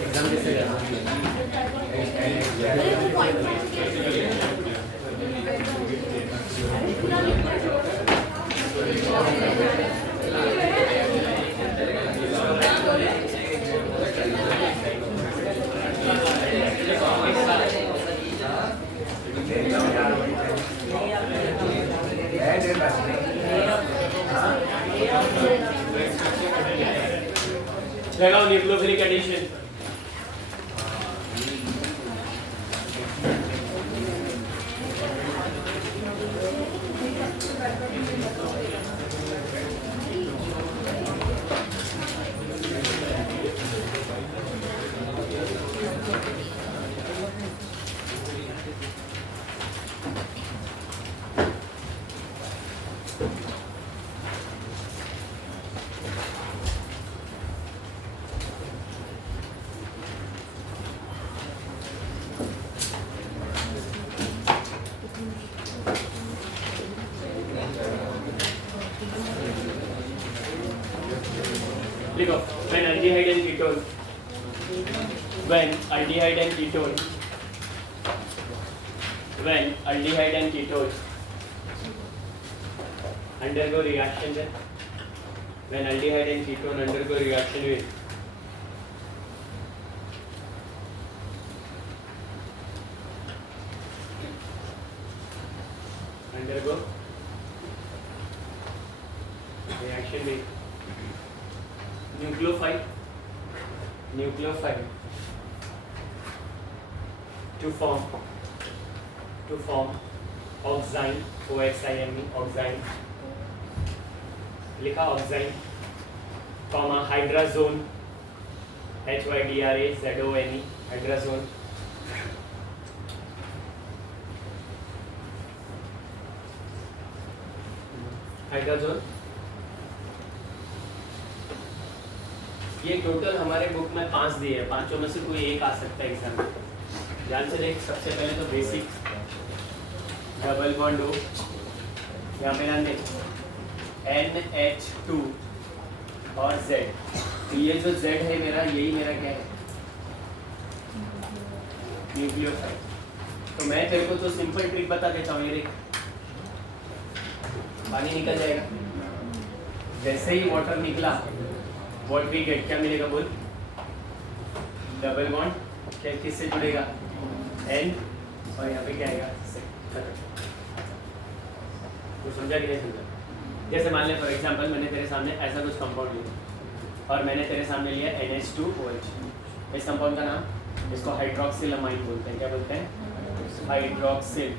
Exam कैसे लगाओ nucleophilic addition. देखो when aldehyde and ketone undergo reaction with nucleophile to form oxime, OXIME, oxime लिखा oxime, comma hydrazone, HYDRAZONE, hydrazone, ये total हमारे book में 5 दिए हैं, पांचों में से कोई एक आ सकता है एग्जाम में। ध्यान से देख, सबसे पहले तो बेसिक डबल बॉन्ड हो, यहाँ पे ध्यान दे NH2 और Z। तो ये जो Z है मेरा, यही मेरा क्या है, न्यूक्लियोफाइल। तो मैं तेरे को तो सिंपल ट्रिक बता देता हूँ, ये देख पानी निकल जाएगा, जैसे ही वाटर निकला व्हाट वी गेट, क्या मिलेगा बोल, डबल बॉन्ड, क्या किससे जुड़ेगा, N, और यहाँ पे क्या आएगा, तो समझा कि नहीं समझा। जैसे मान ले फॉर एग्जांपल मैंने तेरे सामने ऐसा कुछ कंपाउंड लिया और मैंने तेरे सामने लिया NH2OH। इस कंपाउंड का नाम, इसको हाइड्रोक्सिल अमाइन बोलते हैं। क्या बोलते हैं, हाइड्रोक्सिल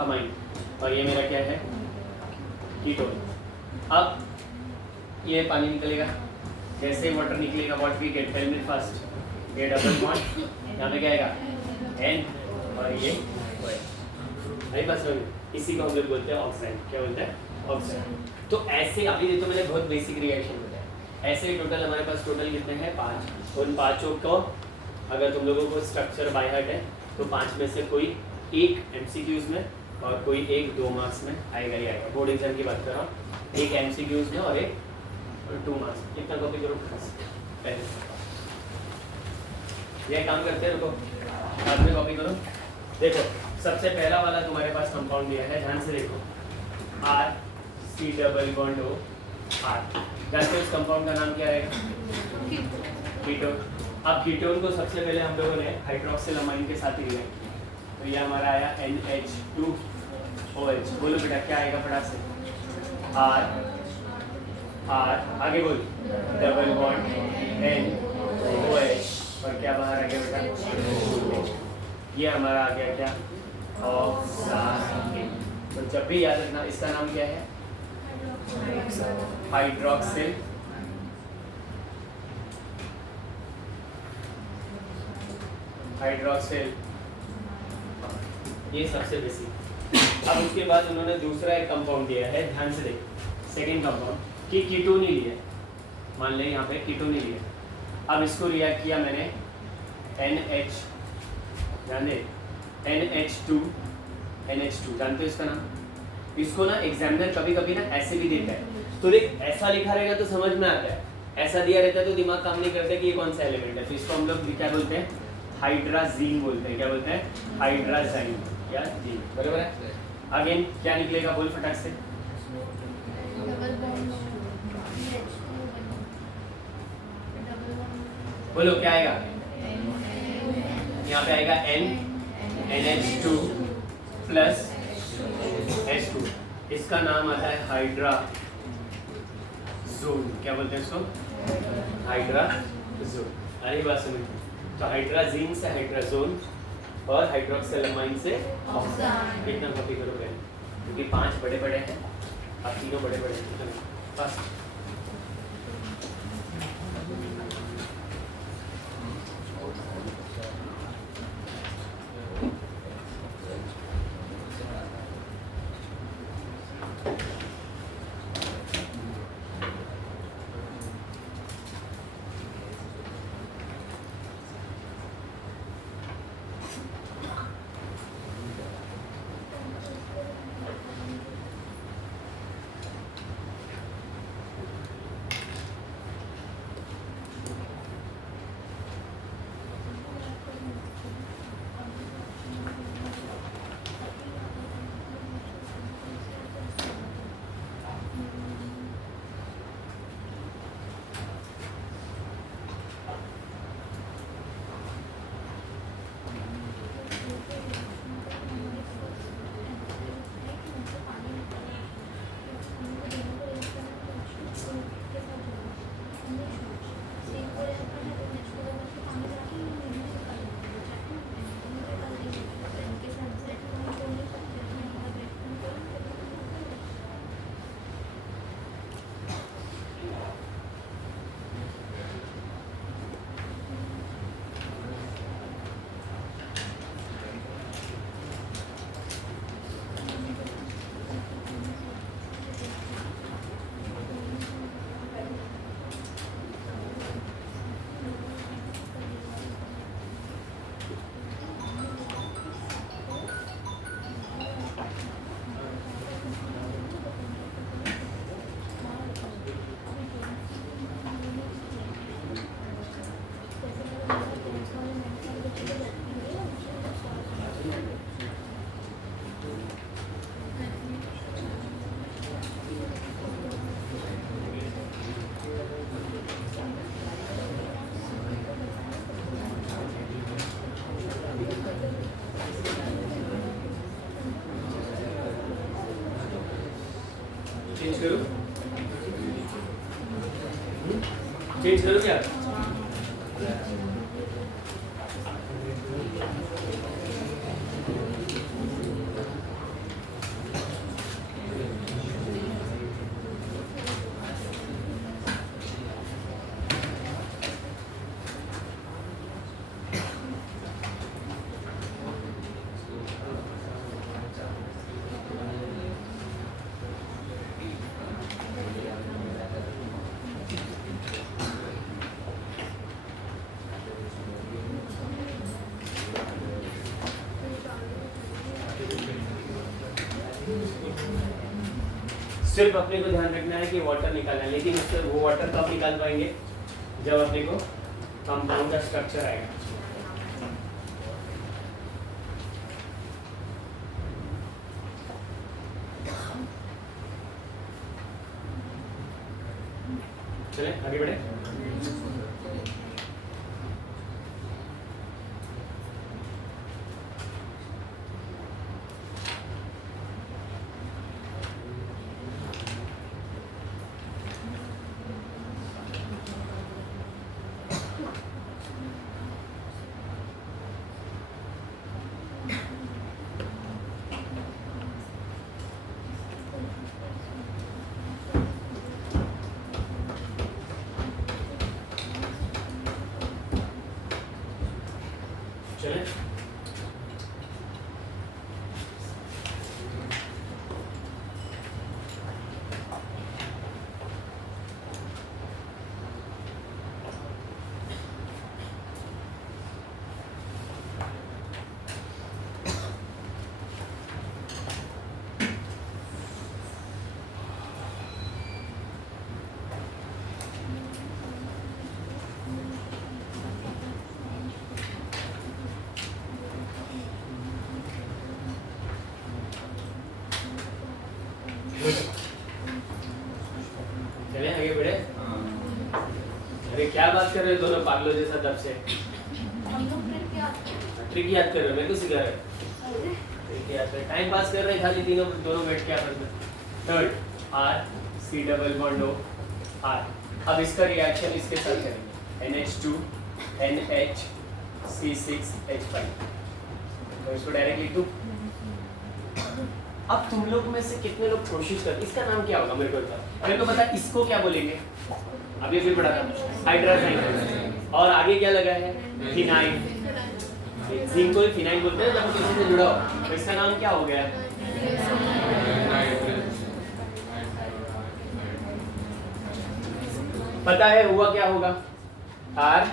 अमाइन। और ये मेरा क्या है, कीटोन। अब ये पानी निकलेगा, जैसे ही वाटर निकलेगा what we get, tell me first, ये डबल बॉन्ड, यहाँ पे क्या आएगा N और ये OH। बस इसी को हम लोग बोलते हैं ऑक्साइड। क्या बोलते हैं, ऑक्साइड। तो ऐसे अभी देखो मैंने बहुत बेसिक रिएक्शन बताया, ऐसे टोटल हमारे पास टोटल कितने हैं, 5। उन पांचों को अगर तुम लोगों को स्ट्रक्चर बाय हार्ट है तो 5 में से कोई एक MCQs में और कोई एक 2 मार्क्स में आएगा ही आएगा। बोर्ड एग्जाम की बात कर रहा हूँ, एक MCQs में और एक 2 मार्क्स। कितना कॉपी करो पहले, ये काम करते हैं, रुको बाद में कॉपी करो। देखो सबसे पहला वाला तुम्हारे पास कंपाउंड दिया है, ध्यान से देखो, RC≡O R। जानते हो उस कंपाउंड का नाम क्या है, कीटोन। अब कीटोन को सबसे पहले हम लोगों ने हाइड्रोक्सिल अमाइन के साथ ही लिया, तो ये हमारा आया NH2OH। बोलो बेटा क्या आएगा फटाक से, R, आगे बोल, डबल बॉन्ड NOH, और क्या बाहर आ गया बेटा, ये हमारा आ गया क्या, ऑक्साइड। तो जब भी याद रखना, इसका नाम क्या है, हाइड्रोक्सिल ये सबसे बेसिक। अब उसके बाद उन्होंने दूसरा एक कंपाउंड दिया है, ध्यान से देख, सेकेंड कंपाउंड कि कीटोन ही लिया, मान ले यहाँ पे कीटोन ही लिया। अब इसको रिएक्ट किया मैंने NH, ध्यान दे, NH2 जानते हो इसका नाम? इसको ना एग्जामिनर कभी कभी ना ऐसे भी देता है, तो देख ऐसा लिखा रहेगा तो समझ में आता है, ऐसा दिया रहता है तो दिमाग काम नहीं करता कि ये कौन सा एलिमेंट है। तो इसको हम लोग क्या बोलते हैं? हाइड्राजीन बोलते हैं। क्या बोलते हैं? हाइड्राजीन या जीन, बराबर है। अगेन क्या निकलेगा, बोल फटाक से। बोलो क्या आएगा? यहाँ पे आएगा NH2 प्लस H2, इसका नाम आता है हाइड्राजोन। क्या बोलते हैं इसको? हाइड्राजोन। अरे बात समझ, तो हाइड्राजीन से हाइड्राजोन और हाइड्रोक्सिलमाइन से ऑक्साइन। कितना कॉपी करोगे? क्योंकि 5 बड़े बड़े हैं, अब तीनों बड़े बड़े हैं। बस चेंज करो क्या? सिर्फ अपने को ध्यान रखना है कि वाटर निकालना है, लेकिन उससे वो वाटर कब निकाल पाएंगे? जब अपने को कंपाउंड का स्ट्रक्चर आएगा। चले आगे बढ़े। क्या बात कर रहे हो दोनों पागलों जैसा तब से? ट्रिक याद कर रहे हो, मेरे को सिखा रहे हो। ट्रिक याद कर, टाइम पास कर रहे हैं खाली तीनों दोनों बैठ के आपस में। Third R C double bond O R। अब इसका रिएक्शन इसके साथ करेंगे, NH2 NH C6H5। तो इसको डायरेक्ट लिख दूं। अब तुम लोग में से कितने लोग कोशिश कर, इसका नाम क्या होगा मेरे को बता, मेरे को पता इसको क्या बोलेंगे, अभी फिर पढ़ा था, हाइड्रोसाइन। और आगे क्या लगा है, फिनाइल। जिंक को फिनाइल बोलते हैं जब किसी से जुड़ा हो, तो इसका नाम क्या हो गया, पता है हुआ क्या होगा, R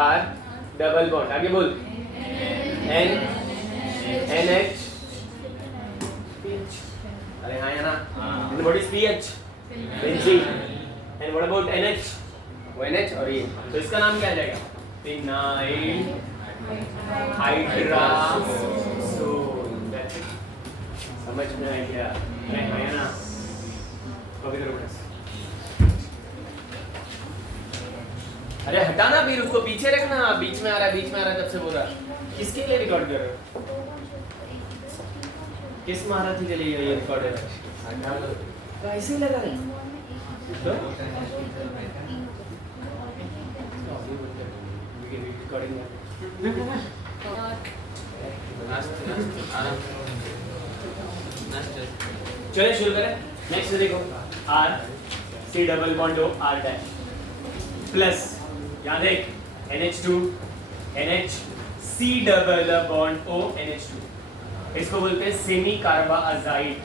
R डबल बॉन्ड, आगे बोल, N NH, अरे हाँ या ना, and what is PH, benzene, and what about NH, वो NH और ये, तो इसका नाम क्या आ जाएगा, फिनाइल हाइड्रासोल। समझ में आ गया, अरे हाँ या ना, कॉपी करो बस। अरे हटाना फिर उसको, पीछे रखना, बीच में आ रहा है तब से बोल रहा, किसके लिए रिकॉर्ड कर रहे हो, किस महारथी के लिए ये रिकॉर्ड है, तो ऐसे ही लगा है तो चलिए शुरू करें। नेक्स्ट देखो, R C double bond O R dash plus, यहाँ देख NH2 NH C double bond O NH2, इसको बोलते हैं सेमी कार्बाजाइड।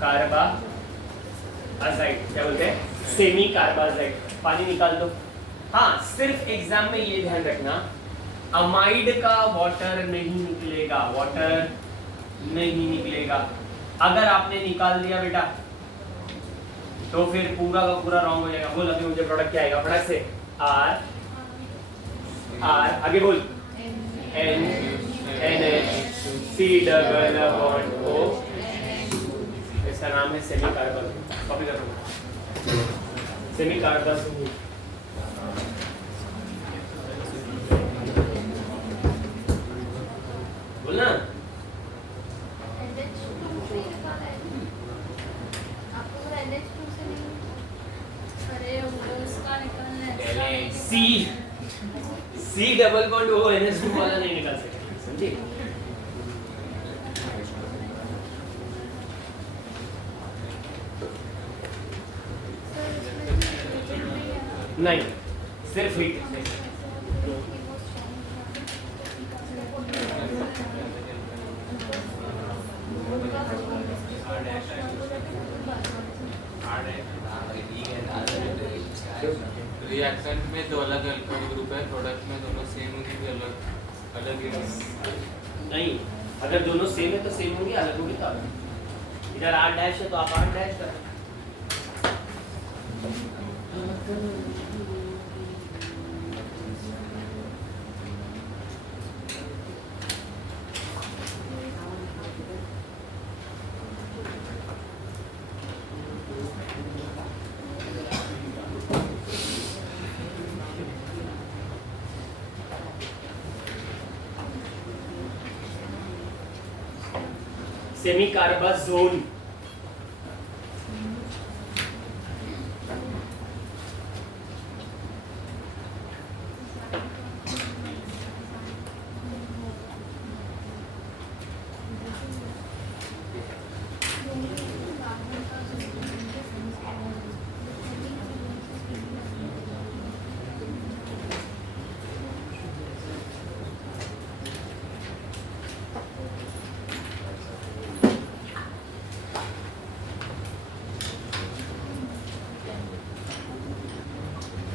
कार्बाजाइड क्या बोलते हैं, सेमी कार्बाजाइड। पानी निकाल दो। हाँ, सिर्फ एग्जाम में ये ध्यान रखना, अमाइड का वाटर नहीं निकलेगा, वाटर नहीं निकलेगा। अगर आपने निकाल दिया बेटा तो फिर पूरा का पूरा रॉन्ग हो जाएगा। बोल अभी मुझे प्रोडक्ट क्या आएगा, प्रोडक्ट से R R आगे बोल, N NH C double bond O, इसका नाम है सेमी कार्बन। कॉपी कर लो, सेमी कार्बन। बोलना C double bond O NH2 वाला नहीं निकाल सकते, समझे? नहीं, सिर्फ हीट। रिएक्शन में दो अलग अलग ग्रुप है, प्रोडक्ट में दोनों सेम होंगे भी अलग अलग ही नहीं, अगर दोनों सेम है तो सेम होंगे, अलग होंगे तो अलग। इधर R डैश है तो आप R डैश करें। सेमी कार्बाजोन,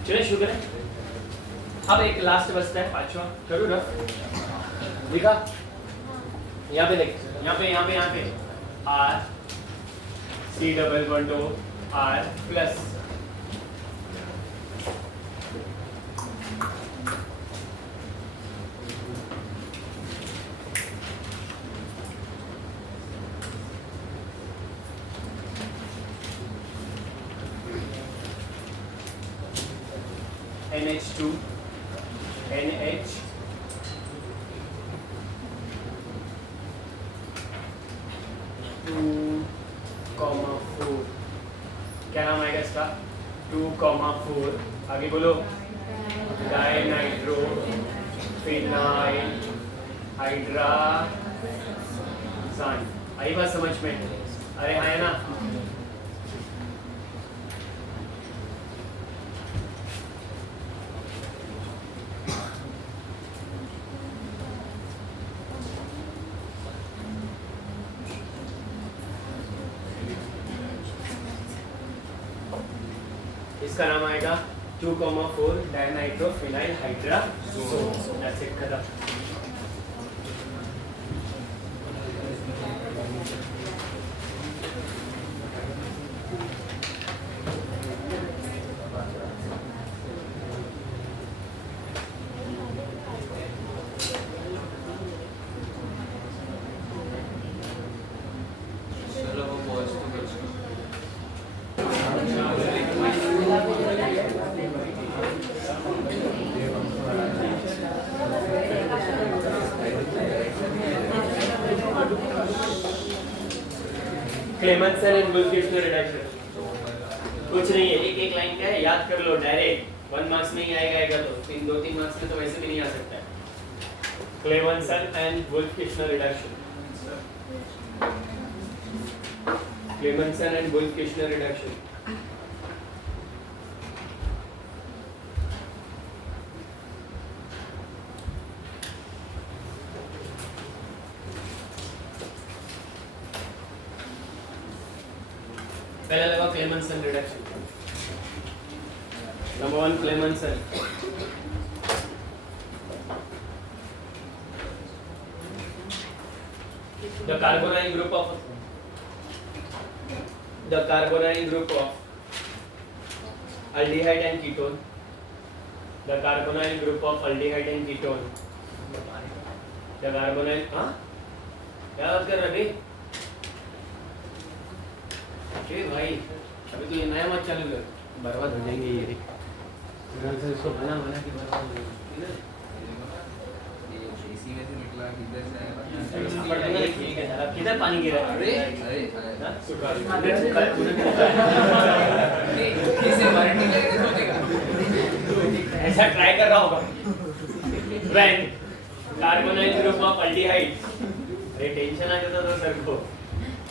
चलिए शुरू करें। अब एक लास्ट बचता है, पांचवा करो रफ, लिखा यहाँ पे देख, यहाँ पे R C double bond O R plus NH2 NH two comma 4, क्या नाम आएगा इसका? 2,4, आगे बोलो, डायनाइट्रो फिनाइल हाइड्राजान। आई बात समझ में? अरे हाँ है ना? इसका नाम आएगा 2,4 डायनाइट्रोफिनाइल हाइड्राजोन। दैट्स इट, खत्म। चलो वो पॉज तो कर सकते क्लेमेंसन एंड वुल्फ-किश्नर रिडक्शन कुछ नहीं है, एक एक लाइन क्या है याद कर लो डायरेक्ट। 1 मार्क्स में ही आएगा तो 2-3 मार्क्स में तो वैसे भी नहीं आ सकता है। Clemmensen and wolf-Kishner reduction, Clemmensen and wolf-Kishner reduction. पहला लगा Clemmensen reduction. Number 1 Clemmensen, the carbonyl group of aldehyde and ketone, the carbonyl group of aldehyde and ketone, the carbonyl, हाँ क्या बात कर रहे अरे भाई, अभी तो ये नया मत चालू कर, बर्बाद हो जाएंगे ये। इधर से इसको बना के बर्बाद हो जाएंगे। इसी में से निकला किधर से आया ठीक है, अब किधर पानी गिरा? अरे इसे वारंटी लेके सोचेगा ऐसा ट्राई कर रहा होगा। When carbonyl group of aldehyde, अरे टेंशन आ जाता था सर को।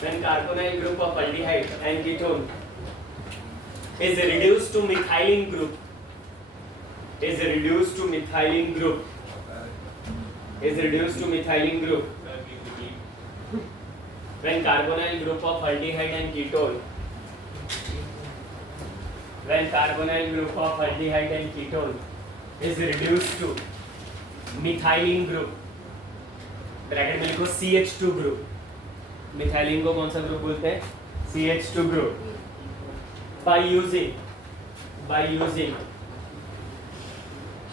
When carbonyl group of aldehyde and ketone is reduced to methylene group, when carbonyl group of aldehyde and ketone is reduced to methylene group, bracket में लिखो CH2 group. Methylene को कौन सा group बोलते हैं? CH2 group. by using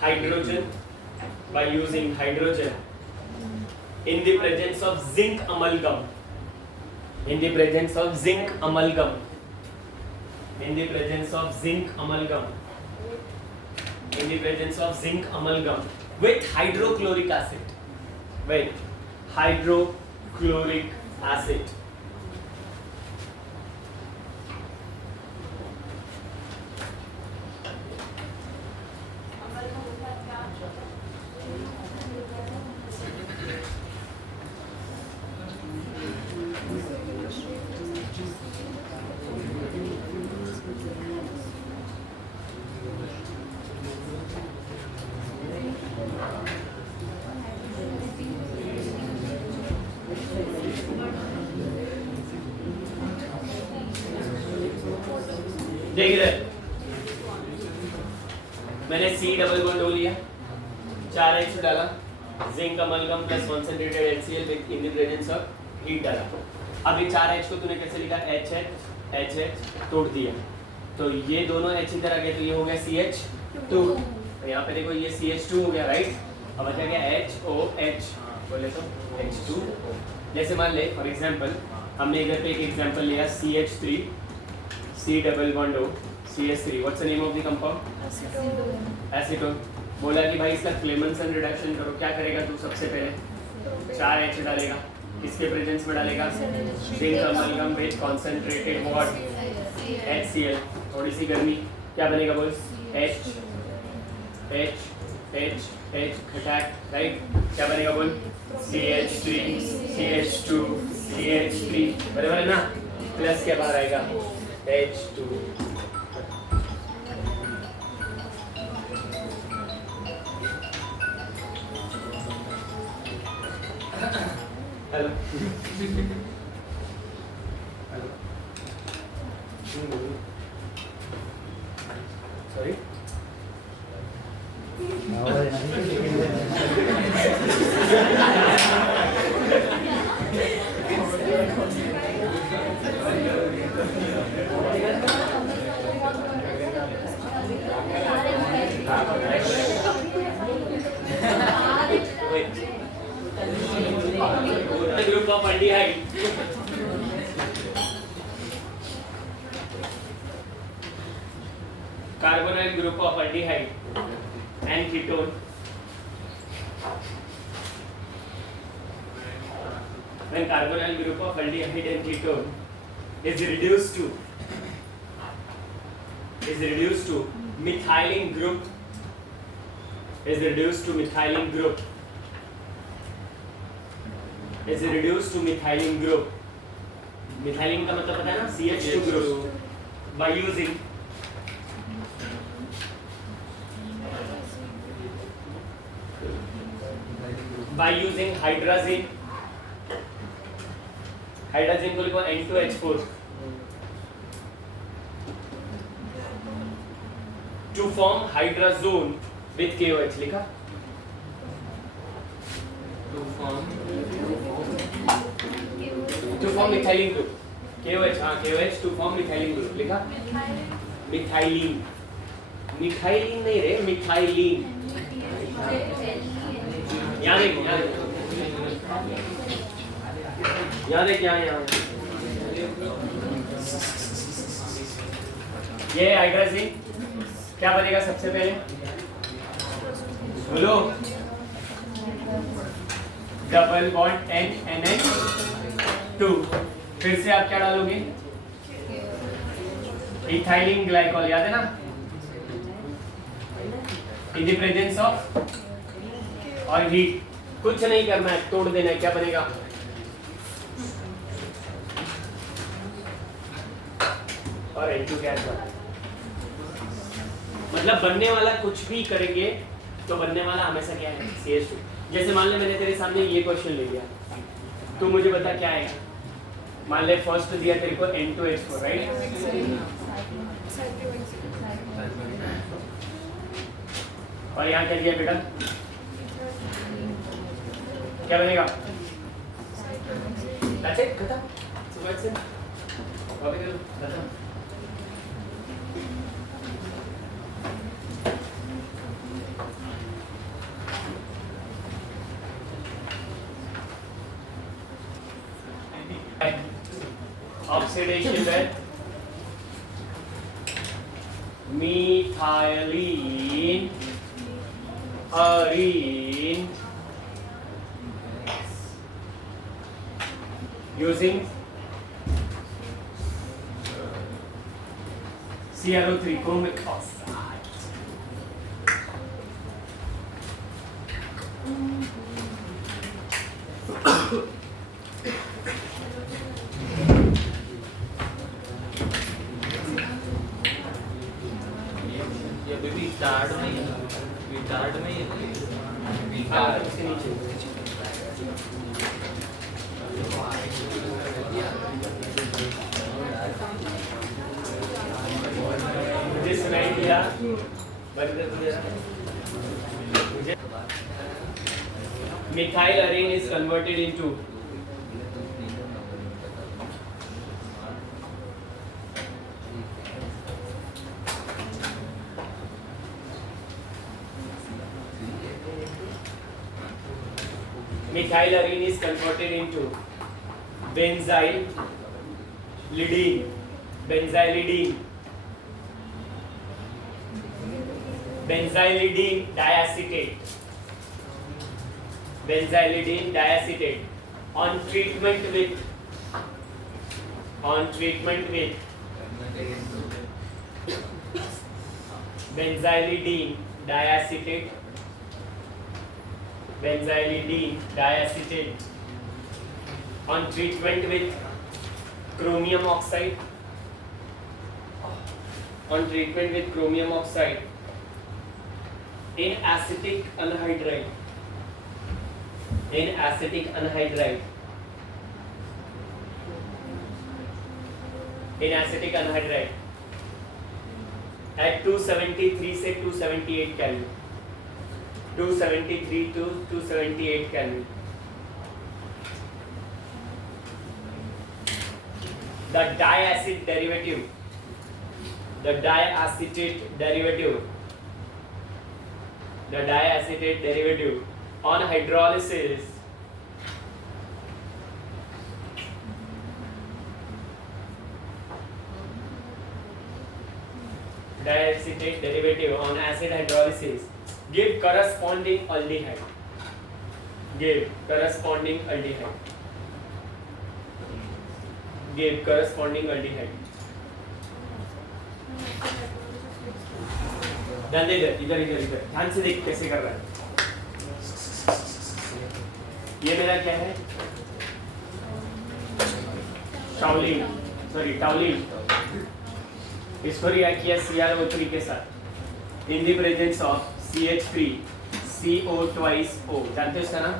hydrogen in the presence of zinc amalgam, with hydrochloric acid, देख इधर, मैंने C डबल बॉन्ड O लिया, 4H डाला, zinc amalgam plus concentrated HCl with in the presence of heat डाला। अब ये 4H को तूने कैसे लिखा? HH तोड़ दिया, तो ये दोनों H इधर आ गए, तो ये हो गया CH2, तो यहाँ पे देखो ये CH2 हो गया, राइट। अब बचा गया HOH, बोले तो H2O। जैसे मान ले फॉर एग्जांपल, हमने इधर पे एक एग्जांपल लिया CH3 C double bond O, CH3. What's the name of the compound? Acetone. बोला कि भाई इसका क्लेमेंसन रिडक्शन करो. क्या करेगा तू? सबसे पहले 4 H डालेगा. किसके प्रेजेंस में डालेगा? Zinc amalgam with concentrated what? HCl. थोड़ी सी गर्मी. क्या बनेगा बोल? H H H H खटाक. राइट. क्या बनेगा बोल? CH3 CH2 CH3. बराबर है ना? प्लस क्या बाहर आएगा? H2. Hello sorry. Group of aldehyde. Carbonyl group of aldehyde and ketone. When carbonyl group of aldehyde and ketone is reduced to methylene group is reduced to methylene group methylene का मतलब पता है ना? CH2 group by using hydrazine को लिखो N2H4 to form hydrazone with KOH. लिखा? to form methylene group. KOH. हाँ, KOH to form methylene group. लिखा? मिथाइलिन. मिथाइलिन नहीं रे, मिथाइलिन. यहाँ देख, यहाँ. ये हाइड्रोजन क्या बनेगा सबसे पहले? बोलो. Double bond NH2. फिर से आप क्या डालोगे? Ethylene glycol. याद है ना? इन द प्रेजेंस ऑफ और हीट. कुछ नहीं करना है, तोड़ देना है. क्या बनेगा? और N2 गैस बना. मतलब बनने वाला कुछ भी करेंगे तो बनने वाला हमेशा क्या है? CH2. जैसे मान ले मैंने तेरे सामने ये क्वेश्चन ले लिया, तू मुझे बता क्या आएगा. मान ले फर्स्ट दिया तेरे को N2H4, राइट? और यहाँ क्या दिया बेटा? क्या बनेगा? That's it, खत्म. So that's it. कॉपी करो, खत्म. Oxidation with methylene arene using CrO3 chromic oxide. ये बेबी स्टार्ट में ही इसके नीचे. मुझे सुनाई दिया. Methyl arene is converted into benzylidene. बेंजाइलिडीन डायएसिटेट, बेंजाइलिडीन डायएसिटेट on treatment with benzylidene diacetate on treatment with chromium oxide, in acetic anhydride, at 273 से 278 calorie, 273 to 278 calorie. The diacetate derivative on hydrolysis acid hydrolysis give corresponding aldehyde. ध्यान दे इधर ध्यान से देख कैसे कर रहा है. ये मेरा क्या है? टाउलिन. इसको रिएक्ट किया CrO3 के साथ in the presence of CH3CO twice O. जानते हो इसका नाम?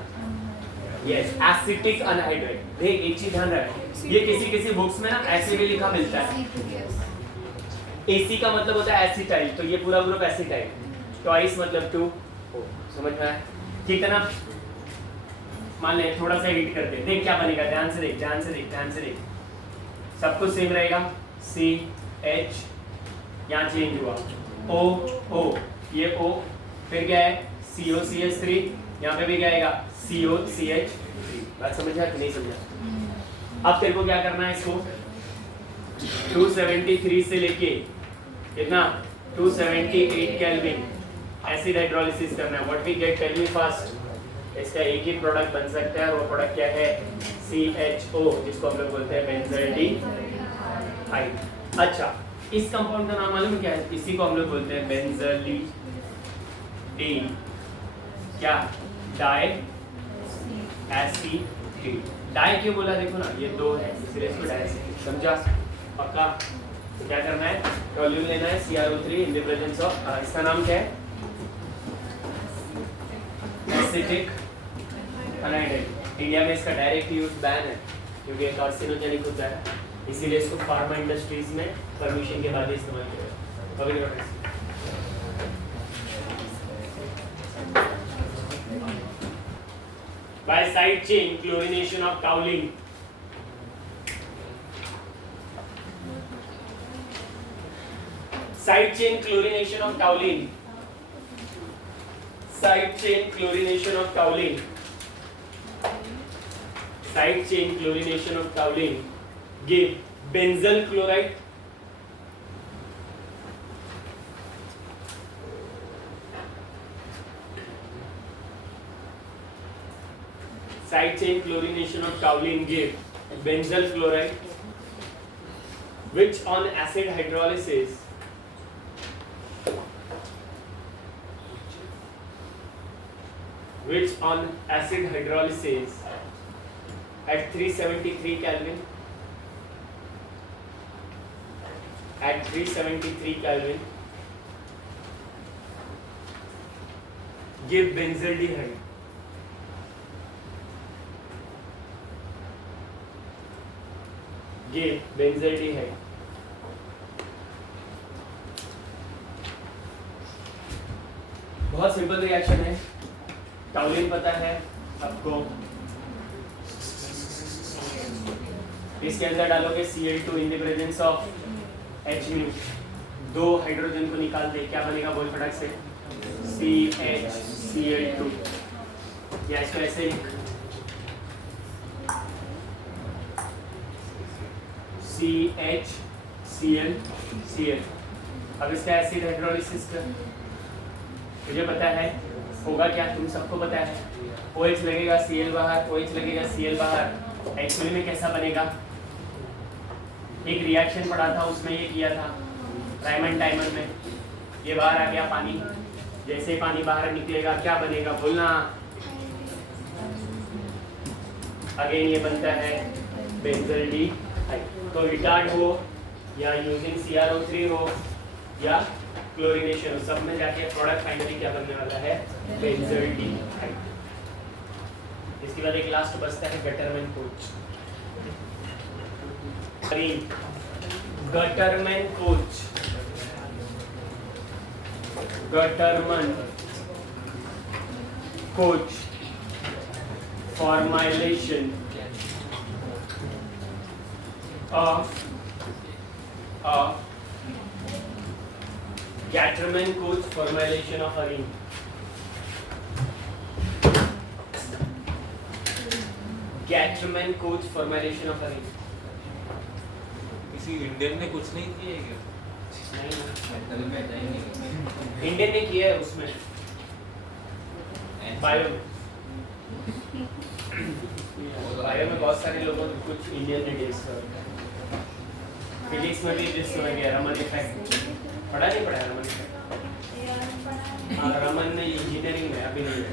Yes, acetic anhydride. देख एक चीज ध्यान रख, ये किसी बुक्स में ना ऐसे भी लिखा मिलता है. AC का मतलब होता है एसिटाइल, तो ये पूरा ग्रुप एसिटाइल. ट्वाइस मतलब 2 O. समझ में आया? ठीक है ना? मान ले थोड़ा सा हीट करते हैं, देख क्या बनेगा. ध्यान से देख. सब कुछ सेम रहेगा. CH यहाँ चेंज हुआ, O ये O, फिर क्या है? COCH3, यहाँ पे भी क्या आएगा? COCH3. बात समझा कि नहीं समझा? अब तेरे को क्या करना है, इसको 273 से लेके कितना 278 केल्विन एसिड हाइड्रोलिसिस करना है. What we get, tell me fast. इसका एक ही प्रोडक्ट बन सकता है और वो प्रोडक्ट क्या है? CHO, जिसको हम लोग बोलते हैं बेंजल्डिहाइड. अच्छा, इस कंपाउंड का नाम मालूम क्या है? इसी को हम लोग बोलते हैं बेंजल्डिहाइड. क्या? डायएसिटेट. डाई क्यों बोला? देखो ना, ये दो है इसलिए इसको डायएसिटेट. समझा? पक्का? तो क्या करना है? टोल्यूल लेना है CrO3 in the presence of, इसका नाम क्या है? Acetic anhydride. इंडिया में इसका डायरेक्ट यूज बैन है क्योंकि कार्सिनोजेनिक होता है, इसीलिए इसको फार्मा इंडस्ट्रीज में परमिशन के बाद ही इस्तेमाल किया जाता है. By side chain chlorination of toluene. Side chain chlorination of toluene. Side chain chlorination of toluene. Side chain chlorination of toluene give benzyl chloride. Side chain chlorination of toluene give benzyl chloride, which on acid hydrolysis at 373 Kelvin give benzaldehyde. बहुत simple reaction है. टॉलिन पता है आपको, इसके अंदर डालोगे Cl2 in the presence of H-, दो hydrogen को निकाल दे, क्या बनेगा? बोल फटाक से. CHCl2. या इसको ऐसे CHCl. अब इसका एसिड हाइड्रोलिसिस कर. मुझे पता है होगा क्या, तुम सबको पता है। OH लगेगा, Cl बाहर, OH लगेगा, Cl बाहर। एक्चुअली में कैसा बनेगा, एक रिएक्शन पढ़ा था उसमें ये किया था रायमंड टाइमर में, ये बाहर आ गया पानी, जैसे पानी बाहर निकलेगा क्या बनेगा बोलना। अगेन ये बनता है बेंजल्डिहाइड। तो रिटार्ड हो या यूजिंग CrO3 हो या क्लोरीनेशन हो, सब में जाके प्रोडक्ट फाइनली क्या बनने वाला है, बेंजल्डिहाइड। इसके बाद एक लास्ट बचता है Gattermann coach. Gattermann coach, Gattermann coach formulation of Gattermann coach formulation of arene. Gattermann coach formulation of arene. किसी इंडियन ने कुछ नहीं किया है क्या? नहीं, इंडियन ने किया है उसमें बायो में। बायो में बहुत सारे लोगों ने कुछ इंडियन ने डिस्कवर, फिजिक्स में भी डिस्कवर किया रमन इफेक्ट। पढ़ा नहीं पढ़ा रमन इफेक्ट? हाँ, रमन ने इंजीनियरिंग में, अभी नहीं है।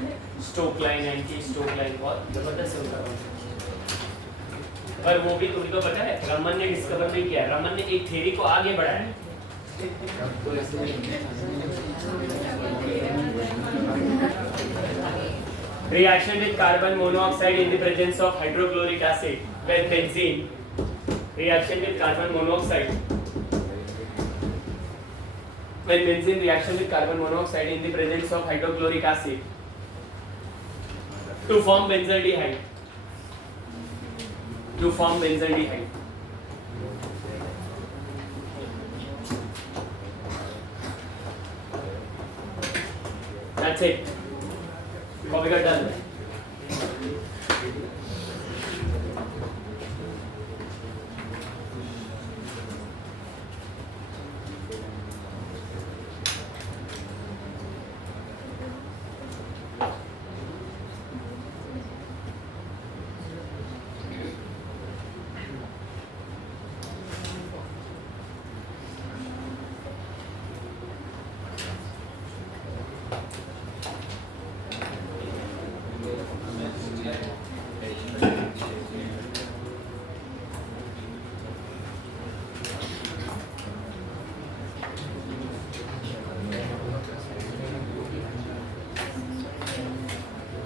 Stokes line, anti Stokes line बहुत जबरदस्त होता है। पर वो भी तुमको पता है रमन ने डिस्कवर नहीं किया, रमन ने एक थ्योरी को आगे बढ़ाया। Reaction with carbon monoxide in the presence of hydrochloric acid with benzene. Reaction with carbon monoxide. When benzene reaction with carbon monoxide in the presence of hydrochloric acid to form benzaldehyde. To form benzaldehyde. That's it. Copy got done.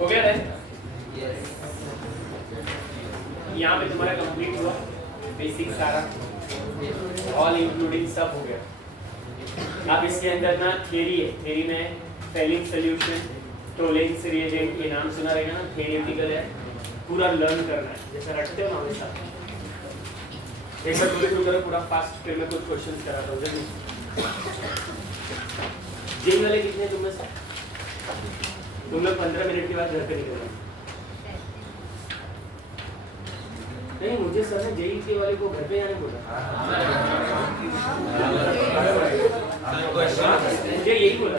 हो गया है? यहाँ पे तुम्हारा complete हुआ, basic सारा all including सब हो गया। अब इसके अंदर ना थ्योरी है, थ्योरी में फेलिंग सोल्यूशन, टोलेंस रिएजेंट, ये नाम सुना रहेगा ना, थ्योरेटिकल है, पूरा लर्न करना है जैसा रटते हो ना वैसा। एक बार पूरे करो पूरा फास्ट, फिर मैं कुछ क्वेश्चंस कराता हूँ। जिम वाले कितने तुम में से? तुम लोग 15 मिनट के बाद घर पे निकल जाओ। नहीं, मुझे सर ने जेई वाले को घर पे आने बोला। मुझे यही बोला,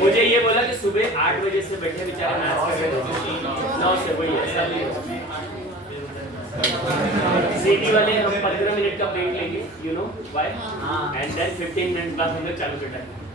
मुझे ये बोला कि सुबह 8 बजे से बैठे बेचारे मैच कर रहे थे, 9 से वही ऐसा भी। सीटी वाले हम 15 मिनट का ब्रेक लेंगे, you know why, and then 15 minute बाद हम लोग चालू करते हैं।